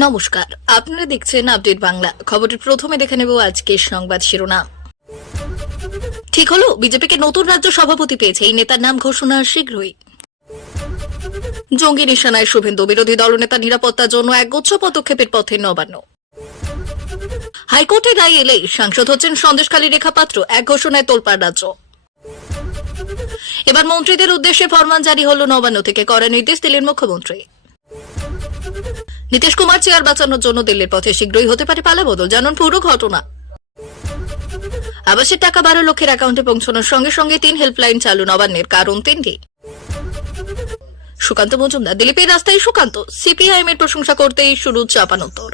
নমস্কার, আপনারা দেখছেন আপডেট বাংলা। খবরের প্রথমে দেখে নেব আজকের সংবাদ শিরোনাম। ঠিক হলো, বিজেপিকে নতুন রাজ্য সভাপতি পেয়েছে, এই নেতার নাম ঘোষণা শীঘ্রই। জঙ্গি নিশানায় শুভেন্দু, বিরোধী দলনেতা নিরাপত্তার জন্য একগুচ্ছ পদক্ষেপের পথে নবান্ন। হাইকোর্টের রায় এলে সাংসদ হচ্ছেন সন্দেশখালী রেখা পাত্র, এক ঘোষণায় তোলপাড় রাজ্য। এবার মন্ত্রীদের উদ্দেশ্যে ফরমান জারি হল নবান্ন থেকে, কড়া নির্দেশ দিলেন মুখ্যমন্ত্রী। নীতিশ কুমার চেয়ার বাঁচানোর জন্য দিল্লির পথে, শীঘ্রই হতে পারে পালাবদল, জানুন পুরো ঘটনা। আবাসের টাকা 12 লক্ষের অ্যাকাউন্টে পৌঁছানোর সঙ্গে সঙ্গে 3 হেল্পলাইন চালু নবান্নের, কারণ 3টি। সুকান্ত মজুমদার, দিলীপের রাস্তায় সুকান্ত, সিপিআইএম এর প্রশংসা করতেই শুরু চাপানোত্তর।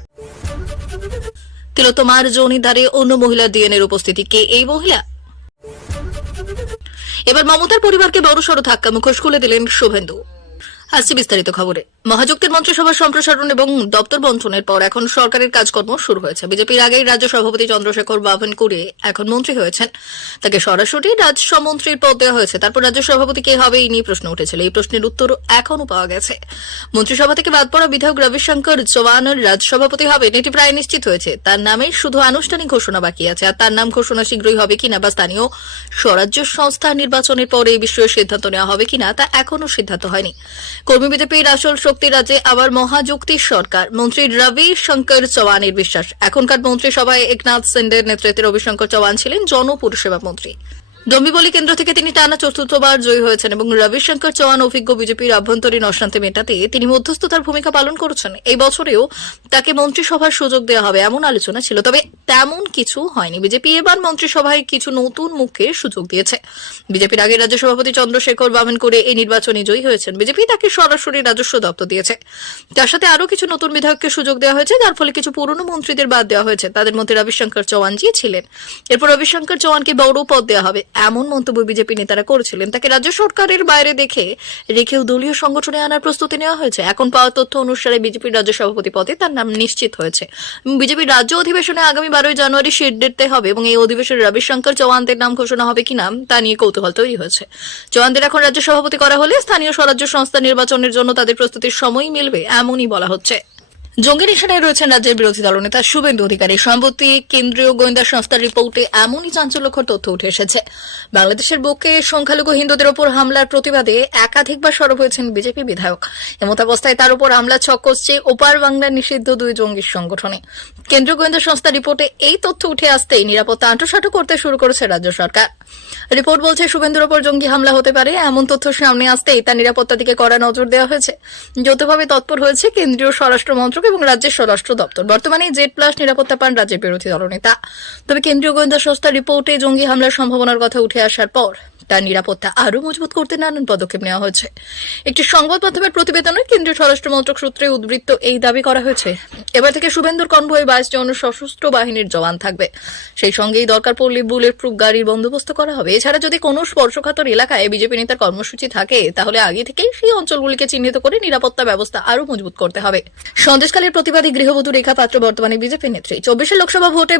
তিলোত্তমার জনিদারে অন্য মহিলা ডিএনএর উপস্থিতি, কে এই মহিলা? এবার মমতার পরিবারকে বড়সড় ধাক্কা, মুখোশ খুলে দিলেন শুভেন্দু। আসছে বিস্তারিত খবরে। মহাযুক্তির মন্ত্রিসভার সম্প্রসারণ এবং দপ্তর বন্টনের পর এখন সরকারের কাজকর্ম শুরু হয়েছে। বিজেপির আগেই রাজ্য সভাপতি চন্দ্রশেখর বাবনকুড়ে এখন মন্ত্রী হয়েছেন, তাকে সরাসরি রাজ্যমন্ত্রীর পদ দেওয়া হয়েছে। তারপর রাজ্য সভাপতি কে হবে এই নিয়ে প্রশ্ন উঠেছিল, এই প্রশ্নের উত্তর এখনো পাওয়া গেছে। মন্ত্রিসভা থেকে বাদ পড়া বিধায়ক রবিশঙ্কর চৌহানের রাজ্য সভাপতি হবেন, এটি প্রায় নিশ্চিত হয়েছে। তার নামে শুধু আনুষ্ঠানিক ঘোষণা বাকি আছে, আর তার নাম ঘোষণা শীঘ্রই হবে কিনা বা স্থানীয় স্বরাজ্য সংস্থা নির্বাচনের পরে এই বিষয়ে সিদ্ধান্ত নেওয়া হবে কিনা তা এখনো সিদ্ধান্ত হয়নি। কর্মী বিজেপির আসল শক্তি রাজ্যে আবার মহাযুক্তির সরকার। মন্ত্রী রবি শঙ্কর চৌহানের বিশ্বাস, এখনকার মন্ত্রিসভায় একনাথ সিন্ডের নেতৃত্বে রবিশঙ্কর চৌহান ছিলেন জনপরিষেবা মন্ত্রী। ডম্বিবলি কেন্দ্র থেকে তিনি টানা চতুর্থবার জয়ী হয়েছেন এবং রবিশঙ্কর চৌহান অভিজ্ঞ, বিজেপির আভ্যন্তরীণ অশান্তি মেটাতে তিনি মধ্যস্থতার ভূমিকা পালন করেছেন। এই বছরেও তাকে মন্ত্রিসভার সুযোগ দেওয়া হবে এমন আলোচনা ছিল, তবে তেমন কিছু হয়নি। বিজেপি এবার মন্ত্রিসভায় কিছু নতুন মুখকে সুযোগ দিয়েছে। বিজেপির আগের রাজ্য সভাপতি চন্দ্রশেখর বাবনকুড়ে এই নির্বাচনে জয়ী হয়েছেন। বিজেপি তাকে সরাসরি রাজস্ব দপ্তর দিয়েছে। তার সাথে আরও কিছু নতুন বিধায়ককে সুযোগ দেওয়া হয়েছে, যার ফলে কিছু পুরনো মন্ত্রীদের বাদ দেওয়া হয়েছে। তাদের মধ্যে রবিশঙ্কর চৌহানজি ছিলেন। এরপর রবিশঙ্কর চৌহানকে বড় পদ দেওয়া হবে এমন মন্তব্য বিজেপি নেতারা করেছিলেন। তাকে রাজ্য সরকারের বাইরে রেখেও দলীয় সংগঠনে আনার প্রস্তুতি নেওয়া হয়েছে। এখন পাওয়া তথ্য অনুসারে বিজেপির রাজ্য সভাপতি পদে তার নাম নিশ্চিত হয়েছে। বিজেপির রাজ্য অধিবেশনে আগামী 12 জানুয়ারি সিট দিতে হবে এবং এই অধিবেশনে রবিশঙ্কর চৌহানদের নাম ঘোষণা হবে কিনা তা নিয়ে কৌতূহল তৈরি হয়েছে। চৌহানদের এখন রাজ্য সভাপতি করা হলে স্থানীয় স্বরাজ্য সংস্থা নির্বাচনের জন্য তাদের প্রস্তুতির সময় মিলবে এমনই বলা হচ্ছে। জঙ্গি নিশানায় রয়েছেন রাজ্যের বিরোধী দলনেতা শুভেন্দু অধিকারী। সম্প্রতি কেন্দ্রীয় গোয়েন্দা সংস্থার রিপোর্টে এমনই চাঞ্চল্যকর তথ্য উঠে এসেছে। বাংলাদেশের বুকে সংখ্যালঘু হিন্দুদের ওপর হামলার প্রতিবাদে একাধিকবার সরব হয়েছেন বিজেপি বিধায়ক। এমতাবস্থায় তার উপর হামলা ছক কষছে ওপার বাংলার নিষিদ্ধ 2 জঙ্গি সংগঠনে। কেন্দ্রীয় গোয়েন্দা সংস্থার রিপোর্টে এই তথ্য উঠে আসতেই নিরাপত্তা আঁটোসাঁটো করতে শুরু করেছে রাজ্য সরকার। রিপোর্ট বলছে শুভেন্দুর ওপর জঙ্গি হামলা হতে পারে, এমন তথ্য সামনে আসতেই তার নিরাপত্তার দিকে কড়া নজর দেওয়া হয়েছে। যৌথভাবে তৎপর হয়েছে কেন্দ্রীয় স্বরাষ্ট্র মন্ত্রক এবং রাজ্যের স্বরাষ্ট্র দপ্তর। বর্তমানে Z+ নিরাপত্তা পান রাজ্যের বিরোধী দলনেতা। তবে কেন্দ্রীয় গোয়েন্দা সংস্থার রিপোর্টে জঙ্গি হামলার সম্ভাবনার কথা উঠে আসার পর তার নিরাপত্তা আরও মজবুত করতে নানান পদক্ষেপ নেওয়া হয়েছে। একটি সংবাদ মাধ্যমের প্রতিবেদনে কেন্দ্রীয় স্বরাষ্ট্র মন্ত্রক সূত্রে উদ্ধৃত এই দাবি করা হয়েছে। এবার থেকে শুভেন্দুর কনভয়ে 22 জন সশস্ত্র বাহিনীর জওয়ান থাকবে। সেই সঙ্গেই দরকার পড়লে বুলেট প্রুফ গাড়ির বন্দোবস্ত করা হবে। এছাড়া যদি কোনো স্পর্শকাতর এলাকায় বিজেপি নেতার কর্মসূচি থাকে তাহলে আগে থেকেই সেই অঞ্চলগুলিকে চিহ্নিত করে নিরাপত্তা ব্যবস্থা আরও মজবুত করতে হবে। সন্দেশখালীর প্রতিবাদী গৃহবধূ রেখা পাত্র বর্তমানে বিজেপি নেত্রী। 24 লোকসভা ভোটে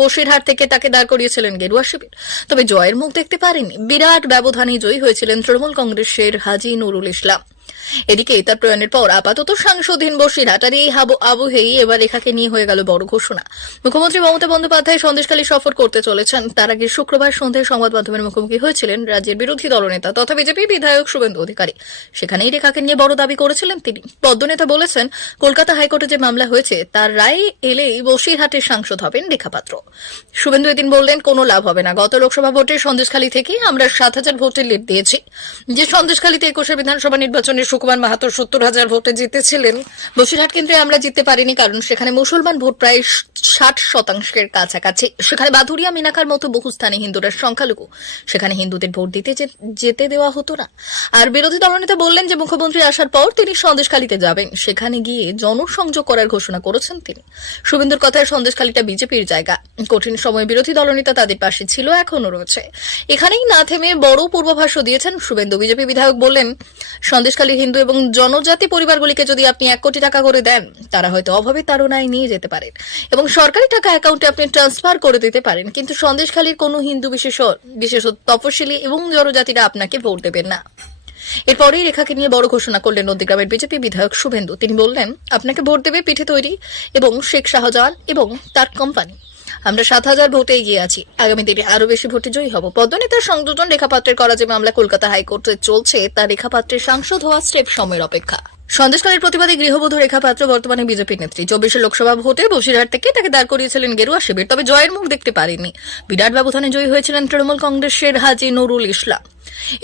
বসিরহাট থেকে তাকে দাঁড় করিয়েছিলেন গেরুয়া শিবির, তবে জয়ের মুখ দেখতে পারেননি। বিরাট ব্যবধানে জয়ী হয়েছিলেন তৃণমূল কংগ্রেসের হাজি নুরুল ইসলাম। এদিকে তার প্রয়াণের পর আপাতত সাংসদহীন বসিরহাট, আর এই আবহেই এবার রেখাকে নিয়ে হয়ে গেল বড় ঘোষণা। মুখ্যমন্ত্রী মমতা বন্দ্যোপাধ্যায় সন্দেশখালী সফর করতে চলেছেন। তার আগে শুক্রবার সন্ধ্যায় সংবাদ মাধ্যমের মুখোমুখি হয়েছিলেন রাজ্যের বিরোধী দলনেতা তথা বিজেপি বিধায়ক শুভেন্দু অধিকারী। সেখানেই রেখাকে নিয়ে বড় দাবি করেছিলেন তিনি। পদ্মনেতা বলেছেন, কলকাতা হাইকোর্টে যে মামলা হয়েছে তার রায় এলেই বসিরহাটের সাংসদ হবেন রেখা পাত্র। শুভেন্দু এদিন বললেন, কোনো লাভ হবে না। গত লোকসভা ভোটে সন্দেশখালী থেকে আমরা 7,000 ভোটে লিড দিয়েছি। যে সন্দেশখালীতে 21 বিধানসভা নির্বাচনে সুকুমার মাহাতো 70,000 ভোটে জিতেছিলেন, বসিরহাট কেন্দ্রে আমরা জিততে পারিনি, কারণ সেখানে মুসলমান ভোট প্রায় 60% কাছাকাছি। সেখানে বাধুরিয়া মিনাকার মতো বহু স্থানে হিন্দুরা সংখ্যালঘু, সেখানে হিন্দুদের ভোট দিতে যেতে দেওয়া হতো না। আর বিরোধী দলনেতা বললেন যে মুখ্যমন্ত্রী আসার পর তিনি সন্দেশখালীতে যাবেন, সেখানে গিয়ে জনসংযোগ করার ঘোষণা করেছেন তিনি। শুভেন্দুর কথায় সন্দেশখালীটা বিজেপির জায়গা। কঠিন সময় বিরোধী দলনেতা তাদের পাশে ছিল, এখনো রয়েছে। এখানেই না থেমে বড় পূর্বাভাস দিয়েছেন শুভেন্দু। বিজেপি বিধায়ক বললেন, সন্দেশখালীর হিন্দু এবং জনজাতি পরিবারগুলিকে যদি আপনি 1 কোটি টাকা করে দেন, তারা হয়তো অভাবে তাড়নায় নিয়ে যেতে পারেন এবং সরকারি টাকা অ্যাকাউন্টে আপনি ট্রান্সফার করে দিতে পারেন, কিন্তু সন্দেশখালীর কোনো হিন্দু বিশেষত তপশিলি এবং জনজাতিরা আপনাকে ভোট দেবেন না। এরপরেই রেখাকে নিয়ে বড় ঘোষণা করলেন নন্দীগ্রামের বিজেপি বিধায়ক শুভেন্দু। তিনি বললেন, আপনাকে ভোট দেবে পিঠে তৈরি এবং শেখ শাহজাহান এবং তার কোম্পানি। আমরা 7,000 ভোটে এগিয়ে আছি, আগামী দিনে আরো বেশি ভোটে জয়ী হব। পদ্মনেতার সংযোজন রেখাপাত্রের করা যে মামলা কলকাতা হাইকোর্টে চলছে, তা রেখাপাত্রের সাংসদ হওয়া স্টেপ সময়ের অপেক্ষা। সন্দেশকালের প্রতিবাদী গৃহবধূ রেখাপাত্র বর্তমানে বিজেপি নেত্রী। 24 লোকসভা ভোটে বসিরহাট থেকে তাকে দাঁড় করিয়েছিলেন গেরুয়া শিবির, তবে জয়ের মুখ দেখতে পারেননি। বিরাট ব্যবধানে জয়ী হয়েছিলেন তৃণমূল কংগ্রেসের হাজী নুরুল ইসলাম।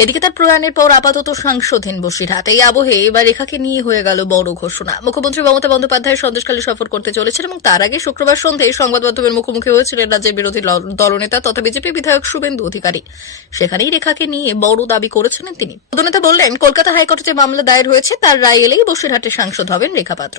এদিকে তার প্রয়াণের পর আপাতত সাংসদহীন বসিরহাট। এই আবহে এবার রেখাকে নিয়ে হয়ে গেল বড় ঘোষণা। মুখ্যমন্ত্রী মমতা বন্দ্যোপাধ্যায় সন্দেশখালী সফর করতে চলেছেন এবং তার আগে শুক্রবার সন্ধ্যায় সংবাদ মাধ্যমের মুখোমুখি হয়েছিলেন রাজ্যের বিরোধী দলনেতা তথা বিজেপি বিধায়ক শুভেন্দু অধিকারী। সেখানেই রেখাকে নিয়ে বড় দাবি করেছিলেন তিনি। দলনেতা বললেন, কলকাতা হাইকোর্টে যে মামলা দায়ের হয়েছে তার রায় এলেই বসিরহাটের সাংসদ হবেন রেখাপাত্র।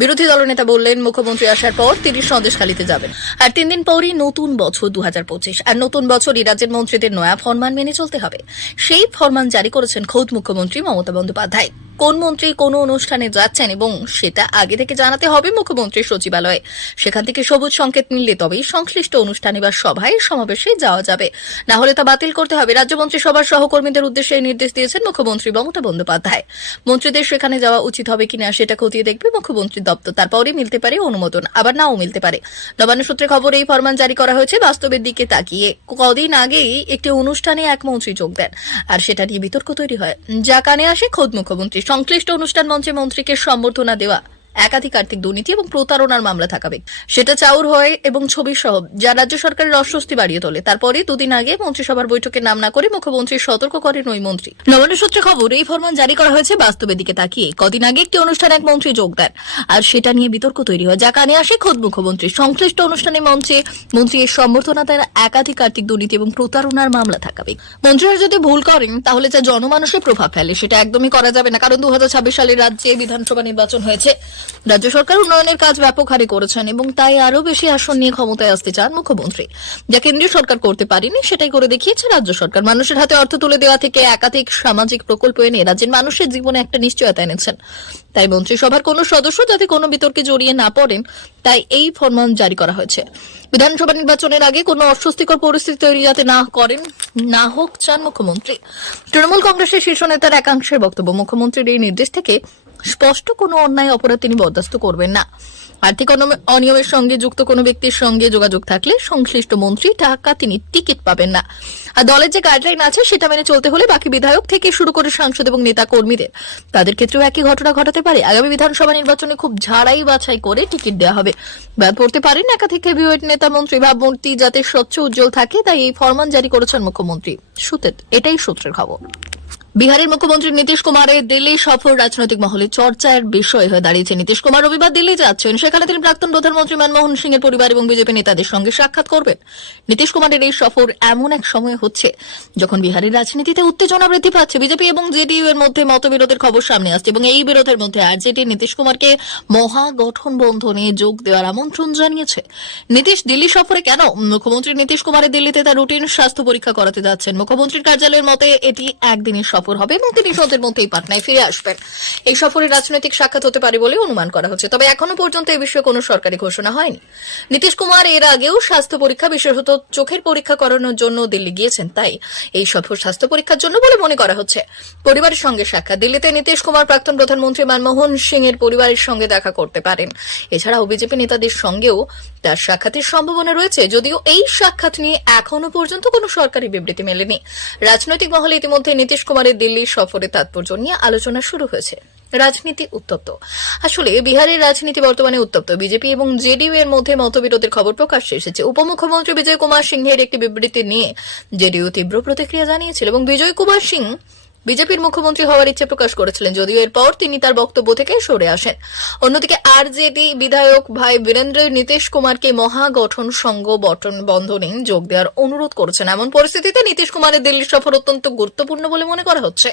বিরোধী দলনেতা বললেন, মুখ্যমন্ত্রী আসার পর তিনি সন্দেশখালীতে যাবেন। আর 3 দিন পরই নতুন বছর 2025। আর নতুন বছরই রাজ্যের মন্ত্রীদের নয়া ফরমান মেনে চলতে হবে। সেই ফরমান জারি করেছেন খোদ মুখ্যমন্ত্রী মমতা বন্দ্যোপাধ্যায়। কোন মন্ত্রী কোন অনুষ্ঠানে যাচ্ছেন এবং সেটা আগে থেকে জানাতে হবে মুখ্যমন্ত্রীর সচিবালয়ে। সেখান থেকে সবুজ সংকেত মিললে তবেই সংশ্লিষ্ট অনুষ্ঠানে বা সভায় সমাবেশে যাওয়া যাবে, না হলে তা বাতিল করতে হবে। রাজ্যমন্ত্রী সভার সহকর্মীদের উদ্দেশ্যে নির্দেশ দিয়েছেন মুখ্যমন্ত্রী মমতা বন্দ্যোপাধ্যায়। মন্ত্রীদের সেখানে যাওয়া উচিত হবে কিনা সেটা খতিয়ে দেখবে মুখ্যমন্ত্রীর দপ্তর। তারপরে মিলতে পারে অনুমোদন, আবার নাও মিলতে পারে। নবান্ন সূত্রে খবর, এই ফরমান জারি করা হয়েছে বাস্তবের দিকে তাকিয়ে। কদিন আগেই একটি অনুষ্ঠানে এক মন্ত্রী যোগ দেন, আর সেটা নিয়ে বিতর্ক তৈরি হয়, যা কানে আসে খোদ মুখ্যমন্ত্রী। সংশ্লিষ্ট অনুষ্ঠান মঞ্চে মন্ত্রীকে সম্বর্ধনা দেওয়া একাধিক আর্থিক দুর্নীতি এবং প্রতারণার মামলা থাকাবে, সেটা চাউর হয় এবং ছবি সহ, যা রাজ্য সরকারের অস্বস্তি বাড়িয়ে তোলে। তারপরে 2 দিন আগে মন্ত্রিসভার বৈঠকে নাম না করে মুখ্যমন্ত্রী সতর্ক করেন ওই মন্ত্রী। নবান্ন সূত্রে খবর, এই ফরমান জারি করা হয়েছে বাস্তবের দিকে তাকিয়ে। কদিন আগে একটি অনুষ্ঠানে এক মন্ত্রী যোগ দেন, আর সেটা নিয়ে বিতর্ক তৈরি হয়, যা কানে আসে খোদ মুখ্যমন্ত্রী। সংশ্লিষ্ট অনুষ্ঠানে মঞ্চে মন্ত্রী এর সম্বর্ধনা দেন একাধিক আর্থিক দুর্নীতি এবং প্রতারণার মামলা থাকাবে। মন্ত্রীরা যদি ভুল করেন তাহলে যা জনমানুষে প্রভাব ফেলে সেটা একদমই করা যাবে না, কারণ 2026 সালে রাজ্যে বিধানসভা নির্বাচন হয়েছে। রাজ্য সরকার উন্নয়নের কাজ ব্যাপক হারে করেছেন এবং তাই আরো বেশি আসন নিয়ে ক্ষমতায় আসতে চান মুখ্যমন্ত্রী। যা কেন্দ্রীয় সরকার করতে পারেনি সেটাই করে দেখিয়েছে রাজ্য সরকার। মানুষের হাতে অর্থ তুলে দেওয়া থেকে একাধিক সামাজিক প্রকল্প এনে রাজ্যের মানুষের জীবনে একটা নিশ্চয়তা এনেছেন। তাই মন্ত্রিসভার কোনো সদস্য যাতে কোনো বিতর্কে জড়িয়ে না পড়েন, তাই এই ফরমান জারি করা হয়েছে। বিধানসভা নির্বাচনের আগে কোনো অস্বস্তিকর পরিস্থিতি তৈরি যাতে না হোক চান মুখ্যমন্ত্রী। তৃণমূল কংগ্রেসের শীর্ষ নেতার একাংশের বক্তব্য, মুখ্যমন্ত্রীর এই নির্দেশ থেকে স্পষ্ট কোনো অন্যায় অপরাধ তিনি বরদাস্ত করবেন না। আর্থিক অনিয়মের সঙ্গে যুক্ত কোনো ব্যক্তির সঙ্গে যোগাযোগ থাকলে সংশ্লিষ্ট মন্ত্রী টাকা তিনি টিকিট পাবেন না। আর দলের যে গাইডলাইন আছে সেটা মেনে চলতে হলে বাকি বিধায়ক থেকে শুরু করে সাংসদ এবং নেতা কর্মীদের তাদের ক্ষেত্রেও একই ঘটনা ঘটাতে পারে। আগামী বিধানসভা নির্বাচনে খুব ঝাড়াই বাছাই করে টিকিট দেওয়া হবে। বাদ পড়তে পারেন একাধিক হেভিওয়েট নেতা মন্ত্রী। ভাবমূর্তি যাতে স্বচ্ছ উজ্জ্বল থাকে, তাই এই ফরমান জারি করেছেন মুখ্যমন্ত্রী। এটাই সূত্রের খবর। বিহারের মুখ্যমন্ত্রী নীতিশ কুমারের দিল্লি সফর রাজনৈতিক মহলে চর্চার বিষয় হয়ে দাঁড়িয়েছে। নীতিশ কুমার রবিবার দিল্লি যাচ্ছেন, সেখানে তিনি প্রাক্তন প্রধানমন্ত্রী মনমোহন সিং এর পরিবার এবং বিজেপি নেতাদের সঙ্গে সাক্ষাৎ করবেন। নীতিশ কুমারের এই সফর এমন এক সময় হচ্ছে যখন বিহারের রাজনীতিতে উত্তেজনা বৃদ্ধি পাচ্ছে। বিজেপি এবং জেডিইউ এর মধ্যে মতবিরোধের খবর সামনে আসছে এবং এই বিরোধের মধ্যে আরজেডি নীতিশ কুমারকে মহাগঠবন্ধনে যোগ দেওয়ার আমন্ত্রণ জানিয়েছে। নীতিশ দিল্লি সফরে কেন? মুখ্যমন্ত্রী নীতিশ কুমারের দিল্লিতে তার রুটিন স্বাস্থ্য পরীক্ষা করাতে যাচ্ছেন। মুখ্যমন্ত্রীর কার্যালয়ের মতে এটি একদিনের সফর হবে এবং তিনি সন্ধ্যের মধ্যেই পাটনায় ফিরে আসবেন। এই সফরে রাজনৈতিক সাক্ষাৎ হতে পারে বলে অনুমান করা হচ্ছে, তবে এখনো পর্যন্ত এই বিষয়ে কোনো সরকারি ঘোষণা হয়নি। নীতিশ কুমার এর আগেও স্বাস্থ্য পরীক্ষা, বিশেষত চোখের পরীক্ষা করানোর জন্য দিল্লি গিয়েছেন, তাই এই সফর স্বাস্থ্য পরীক্ষার জন্য বলে মনে করা হচ্ছে। পরিবারের সঙ্গে সাক্ষাৎ, দিল্লিতে নীতিশ কুমার প্রাক্তন প্রধানমন্ত্রী মনমোহন সিং এর পরিবারের সঙ্গে দেখা করতে পারেন। এছাড়াও বিজেপি নেতাদের সঙ্গেও তার সাক্ষাতের সম্ভাবনা রয়েছে, যদিও এই সাক্ষাৎ নিয়ে এখনো পর্যন্ত কোনো সরকারি বিবৃতি মেলেনি। রাজনৈতিক মহলে ইতিমধ্যে নীতিশ কুমারের দিল্লি সফরের তাৎপর্য নিয়ে আলোচনা শুরু হয়েছে। রাজনীতি উত্তপ্ত। আসলে বিহারের রাজনীতি বর্তমানে উত্তপ্ত। বিজেপি এবং জেডিইউ এর মধ্যে মতবিরোধের খবর প্রকাশ্যে এসেছে। উপমুখ্যমন্ত্রী বিজয় কুমার সিংহের একটি বিবৃতি নিয়ে জেডিইউ তীব্র প্রতিক্রিয়া জানিয়েছিল এবং বিজয় কুমার সিং বিজেপির মুখ্যমন্ত্রী হওয়ার ইচ্ছে প্রকাশ করেছিলেন, যদিও এরপর তিনি তার বক্তব্য থেকে সরে আসেন। অন্যদিকে আরজেডি বিধায়ক ভাই বীরেন্দ্র নীতিশ কুমারকে মহাগঠন সংঘ বন্ধনে যোগ দেওয়ার অনুরোধ করেছেন। এমন পরিস্থিতিতে নীতিশ কুমারের দিল্লি সফর অত্যন্ত গুরুত্বপূর্ণ বলে মনে করা হচ্ছে।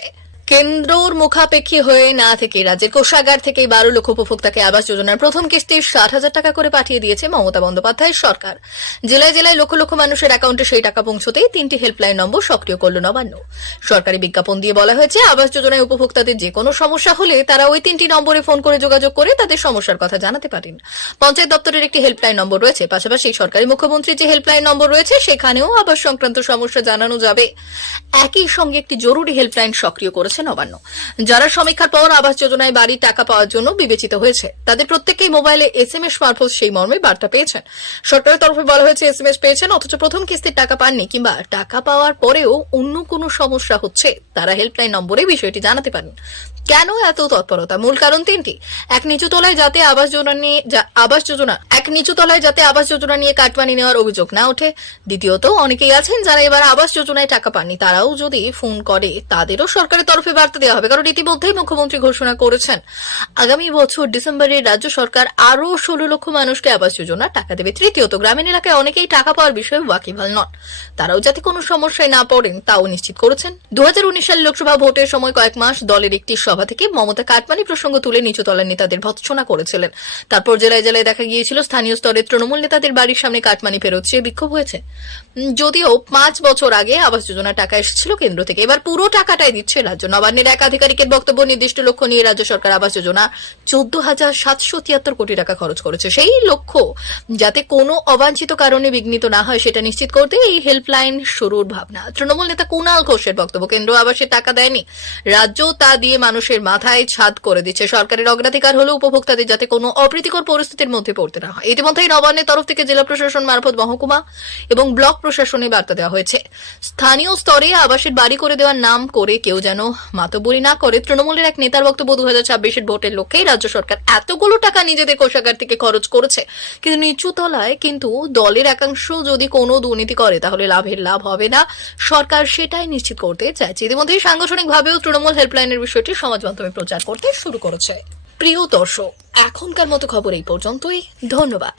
কেন্দ্রর মুখাপেক্ষী হয়ে না থেকে রাজ্যের কোষাগার থেকে 12 লক্ষ উপভোক্তাকে আবাস যোজনার প্রথম কিস্তি 60,000 টাকা করে পাঠিয়ে দিয়েছে মমতা বন্দ্যোপাধ্যায়ের সরকার। জেলায় জেলায় লক্ষ লক্ষ মানুষের অ্যাকাউন্টে সেই টাকা পৌঁছতেই 3টি হেল্পলাইন নম্বর সক্রিয় করল নবান্ন। সরকারি বিজ্ঞাপন দিয়ে বলা হয়েছে, আবাস যোজনায় উপভোক্তাদের যে কোনো সমস্যা হলে তারা ওই 3টি নম্বরে ফোন করে যোগাযোগ করে তাদের সমস্যার কথা জানাতে পারেন। পঞ্চায়েত দপ্তরের একটি হেল্পলাইন নম্বর রয়েছে, পাশাপাশি সরকারি মুখ্যমন্ত্রীর যে হেল্পলাইন নম্বর রয়েছে সেখানেও আবাস সংক্রান্ত সমস্যা জানানো যাবে। একই সঙ্গে একটি জরুরি হেল্পলাইন সক্রিয় করেছে বলছে নবান্ন। যারা সমীক্ষার পর আবাস যোজনায় বাড়ির টাকা পাওয়ার জন্য বিবেচিত হয়েছে তাদের প্রত্যেকেই মোবাইলে SMS মারফত সেই মর্মে বার্তা পেয়েছেন। সরকারের তরফে বলা হয়েছে SMS পেয়েছেন অথচ প্রথম কিস্তির টাকা পাননি কিংবা টাকা পাওয়ার পরেও অন্য কোনো সমস্যা হচ্ছে তারা হেল্পলাইন নম্বরে বিষয়টি জানাতে পারেন। কেন এত তৎপরতা? মূল কারণ তিনটি। এক, নিচুতলায় যাতে আবাস যোজনা নিয়ে কাটমানি নেওয়ার অভিযোগ না ওঠে। দ্বিতীয়ত, অনেকেই আছেন যারা এবার আবাস যোজনায় টাকা পাননি, তারাও যদি ফোন করে তাদেরও সরকারের তরফে বার্তা দেওয়া হবে, কারণ ইতিমধ্যেই মুখ্যমন্ত্রী ঘোষণা করেছেন আগামী বছর ডিসেম্বরে রাজ্য সরকার আরো 16 লক্ষ মানুষকে আবাস যোজনা টাকা দেবে। তৃতীয়ত, গ্রামীণ এলাকায় অনেকেই টাকা পাওয়ার বিষয়ে ওয়াকিবহাল নন, তারাও যাতে কোনো সমস্যায় না পড়েন তাও নিশ্চিত করেছেন। 2019 সালে লোকসভা ভোটের সময় কয়েক মাস দলের একটি সভা থেকে মমতা কাটমানি প্রসঙ্গ তুলে নিচুতলার নেতাদের ভৎসনা করেছিলেন। তারপর জেলায় জেলায় দেখা গিয়েছিল স্থানীয় স্তরে তৃণমূল নেতাদের বাড়ির সামনে কাটমানি ফেরত চেয়ে বিক্ষোভ হয়েছে। যদিও 5 বছর আগে আবাস যোজনা টাকা এসেছিল কেন্দ্র থেকে, এবার পুরো টাকাটাই দিচ্ছে রাজ্য। নবান্নের এক আধিকারিকের বক্তব্য, নির্দিষ্ট লক্ষ্য নিয়ে রাজ্য সরকার আবাস যোজনা 14,773 কোটি টাকা খরচ করেছে। সেই লক্ষ্য যাতে কোনো অবাঞ্ছিত কারণে বিঘ্নিত না হয় সেটা নিশ্চিত করতে এই হেল্পলাইন শুরুর ভাবনা। তৃণমূল নেতা কুণাল ঘোষের বক্তব্য, কেন্দ্র আবাসের টাকা দেয়নি, রাজ্য তা দিয়ে মানুষের মাথায় ছাদ করে দিচ্ছে। সরকারের অগ্রাধিকার হলো উপভোক্তাদের যাতে কোনো অপ্রীতিকর পরিস্থিতির মধ্যে পড়তে না হয়। ইতিমধ্যেই নবান্নের তরফ থেকে জেলা প্রশাসন মারফত মহকুমা এবং ব্লক প্রশাসনে বার্তা দেওয়া হয়েছে, স্থানীয় স্তরে আবাসের বাড়ি করে দেওয়ার নাম করে কেউ যেন মাতব্বরি না করে। তৃণমূলের এক নেতার বক্তব্য, 2026 ভোটের লক্ষ্যেই রাজ্য সরকার এতগুলো টাকা নিজেদের কোষাগার থেকে খরচ করেছে, কিন্তু নিচু তলায় কিন্তু দলের একাংশ যদি কোনো দুর্নীতি করে তাহলে লাভের লাভ হবে না, সরকার সেটাই নিশ্চিত করতে চাইছে। ইতিমধ্যেই সাংগঠনিকভাবেও তৃণমূল হেল্পলাইনের বিষয়টি সমাজ মাধ্যমে প্রচার করতে শুরু করেছে। প্রিয় দর্শক, এখনকার মতো খবর এই পর্যন্তই। ধন্যবাদ।